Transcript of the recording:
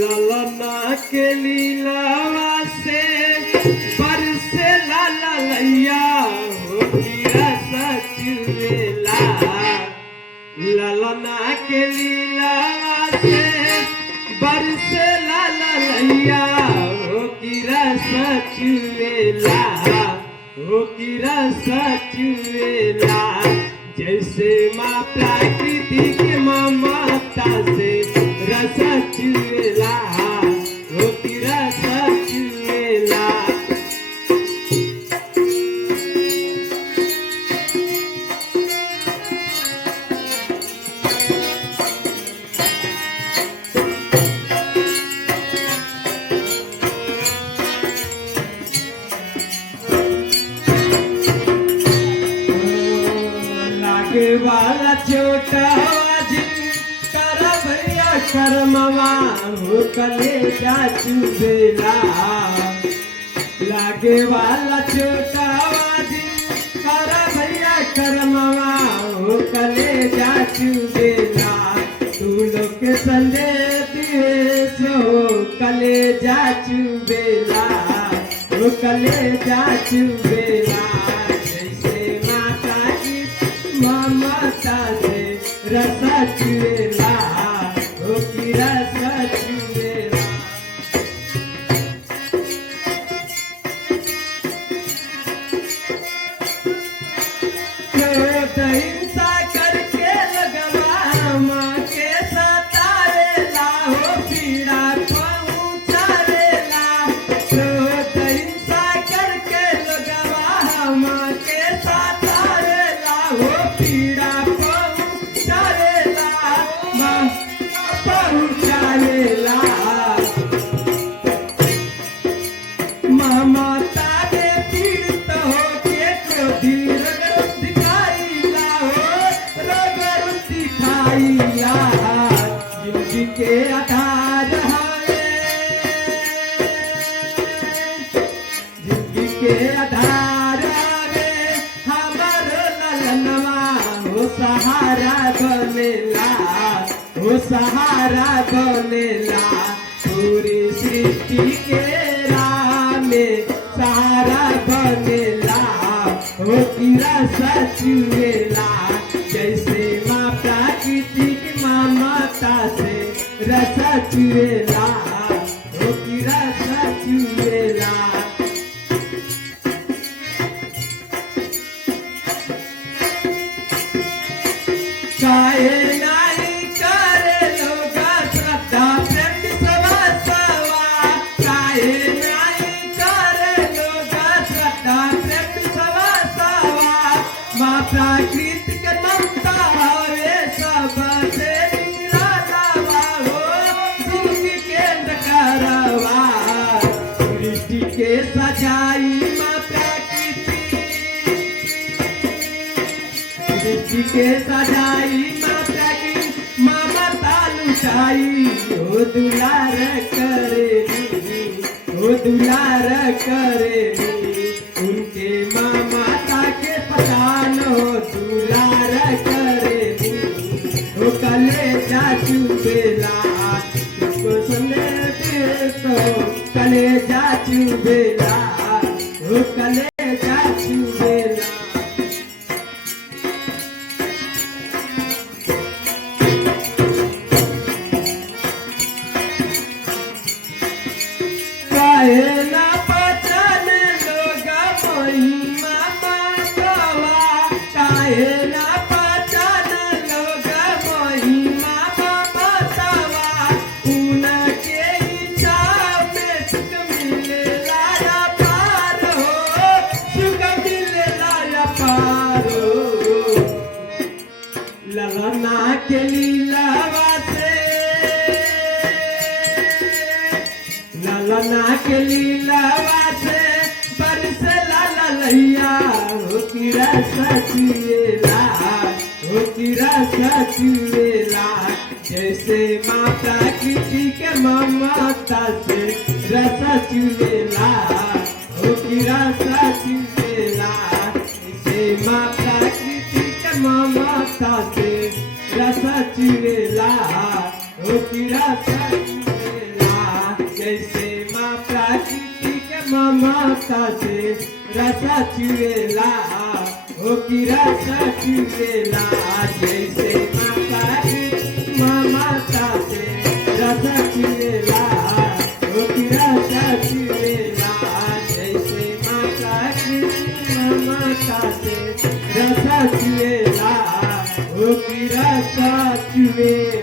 ललना के लीलावा से बरसे लाला लैया हो कीरा सचुएला। ललना के लीलावा से बरसे लाला लैया हो कीरा सचुएला, हो कीरा सचुएला। जैसे माँ प्रकृति के ममता से रस चुएला, हो कीरा सचुएला। लागे वाला छोटा कर भैया करमवा हो कलेजा चुबेला। लागे वाला छोटा कर भैया करमवा हो कलेजा चुबेला। तू लोग के संदेश हो कलेजा चुबेला, हो कलेजा चुबेला। जैसे माता की ममता से रस चुएला, हो कीरा सचुएला। हिंसा करके लगवा माँ के सतारेला, हो पीड़ा पहुँचारेला। हिंसा करके लगवा माँ के सतारेला, हो पीड़ा पहुँचारेला, माँ पहुँचारेला। ममता ने पीड़ित होके क्रोधी रगड़ दिखाईला, हो रगड़ दिखाईला। जिंदगी के आधार हवे, जिंदगी के आधार हवे हमर ललनवा, हो सहारा बनेला, हो सहारा बनेला। पूरी सृष्टि के में सहारा बनेला, हो कीरा सचुएला। जैसे माँ प्रकृति की ममता से रस चुएला, हो कीरा सचुएला। काहे नहीं करे लोग श्रद्धा प्रेम सवा, काहे नहीं करे लोग श्रद्धा प्रेम सवा। माँ प्रकृति के ममता हवे सबसे निरालावा, हो जिंदगी के अंधकारवा। सृष्टि के सजाई माँ प्रकृति, सृष्टि के सजाई माँ प्रकृति ममता लुटाई, हो दुलार करेली, हो दुलार करेली। उनके ममता के पठान हो दुलार करेली, हो कलेजा चुबेला। इसको सुनने तो कलेजा चुबेला, हो कलेजा चुबेला। काहे ना पहचान लोग महिमा मानवा, काहे ना पहचान लोग महिमा ममतावा। उनके इच्छा में सुख मिलेला या पार हो, सुख मिलेला या पार हो। ललना के लीलावा से, ललना के लीलावा से बरसे लाला लैया, हो कीरा सचुएला। चुएला हो कि रस चुएला जैसे माँ प्रकृति के ममता से रस चुएला हो कि रस चुएला जैसे माँ प्रकृति के ममता से रस चुएला हो कि रस चुएला जैसे माँ प्रकृति के ममता से रस चुएला हो कि रस चुएला जैसे माँ प्रकृति ममता से रस चुएला हो कि रस चुएला जैसे माँ प्रकृति ममता से रस चुएला हो कि रस चुएला।